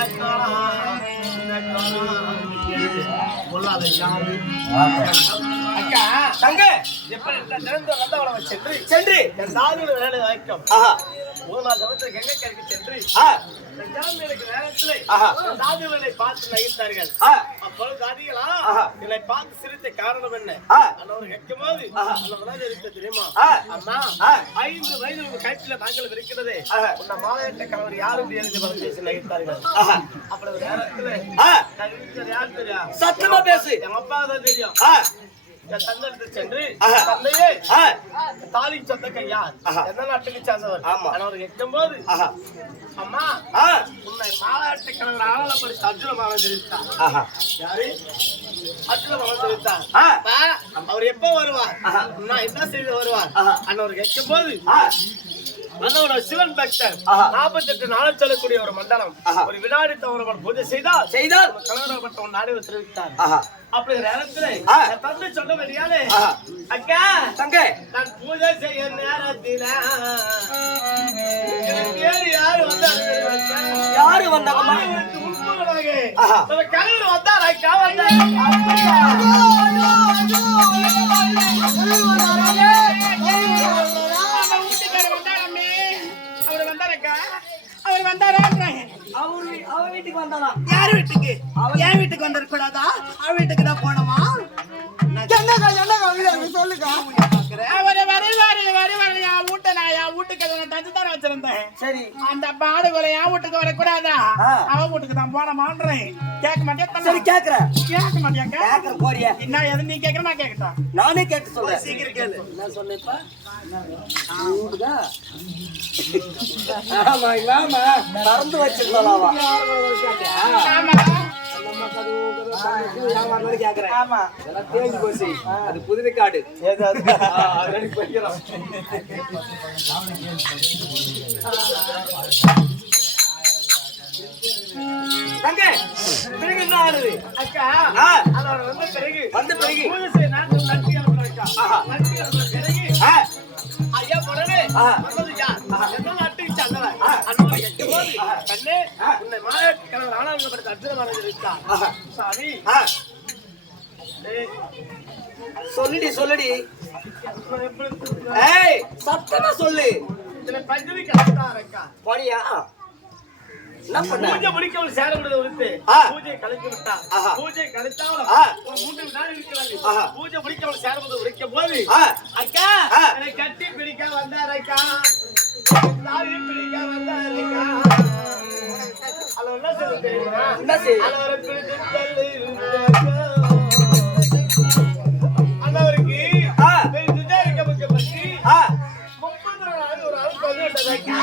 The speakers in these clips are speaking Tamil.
அக்கா தங்க எப்படி சென்று வேலை வாய்க்கும் கங்கை கரைக்கு சென்று சாதுகளை பார்த்து நகைத்தார்கள். அப்பொழுது தாதிகளா என்னை பார்த்து சிரித்த காரணம் என்ன? தெரியுமா அம்மா 5 வயது கயிற்றில தாங்கள் இருக்கிறதே உன்னை மாலையிட்ட கணவர் யாரும் எழுதி பேசி நகைத்தார்கள். அப்பொழுது நேரத்தில் யார் தெரியும்? சத்தமா பேசு. எங்க அப்பா தான் தெரியும். தந்தை சென்று தந்தையே தாலி சொந்தக்க யார் எந்த நாட்டுக்கு சேர்ந்தவர் அவர் கேட்கும் போது அம்மா உன்னை மாலாட்டு கணவர் ஆவலப்படி அர்ஜுன மகன் தெரிவித்தார். யாரு? அர்ஜுன மகன் தெரிவித்தார். அவர் எப்ப வருவார்? நான் என்ன செய்து வருவார் அன்னவர் கேட்கும் போது சிவன் பக்தர் 48 நாள் சொல்லக்கூடிய ஒரு மண்டலம் ஒரு வினாடி தவறவன் பூஜை செய்தால் கணவரப்பட்ட நாடு தெரிவித்தார். அப்படி நேரத்துல தந்தை சொல்ல வேண்டியாலே அக்கா தங்க நான் பூஜை செய்ய நேரத்தில யாரு வந்தாங்க? கணவர் வந்தார். அக்கா அவர் வந்தாரான்றாங்க. அவர் வீட்டுக்கு வந்தானா? யார் வீட்டுக்கு? என் வீட்டுக்கு வந்துடக்கூடாதா? அவ வீட்டுக்கு தான் போனோமா? சொல்லுங்க. அவரை வருவாரு என் வீட்டை நான் என் வீட்டுக்கு தந்து தானே வச்சிருந்தேன். சரி அந்த பாடுகளை என் வீட்டுக்கு வரக்கூடாதா? அவன் வீட்டுக்கு தான் போனமான்றேன். கேட்க மாட்டேன். சரி கேட்கிறேன். கேட்க மாட்டேன். கேட்கிறேன் போறியா? என்ன எது நீ கேட்கற நான் கேட்கட்டா? நானே கேட்டு சொல்றேன். சீக்கிரம் கேளு. நான் சொன்னேப்பா. ஆமா ஆமா மறந்து வச்சிருந்தாலாவா? ஆமா ஆமா தேஞ்சு போச்சு. அது புதிய காடு. தங்க பிறகு என்ன ஆடுது? அக்கா வந்த பிறகு ஐயா போறே சொல்லுடி சொல்லுடி சத்தமா சொல்லு. போடியா பூஜை முடிக்க சேர விடுறது பூஜை கலைத்து விட்டா பூஜை கலைத்தாலும் 3 வினாடி இருக்கிறாங்க. பூஜை முடிக்க சேரவது உரைக்கும் போது அக்கா என்னை கட்டி பிடிக்க வந்தாரக்கா தாவி பிடிக்க வந்தாரக்கா அது என்ன சொல்ல தெரியுமா? அன்னவரை பிடித்து தள்ளி அன்னவருக்கு இருக்க பற்றி 30 நாள் ஒரு ஆள் சொல்லிட்டதக்கா.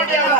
முடியல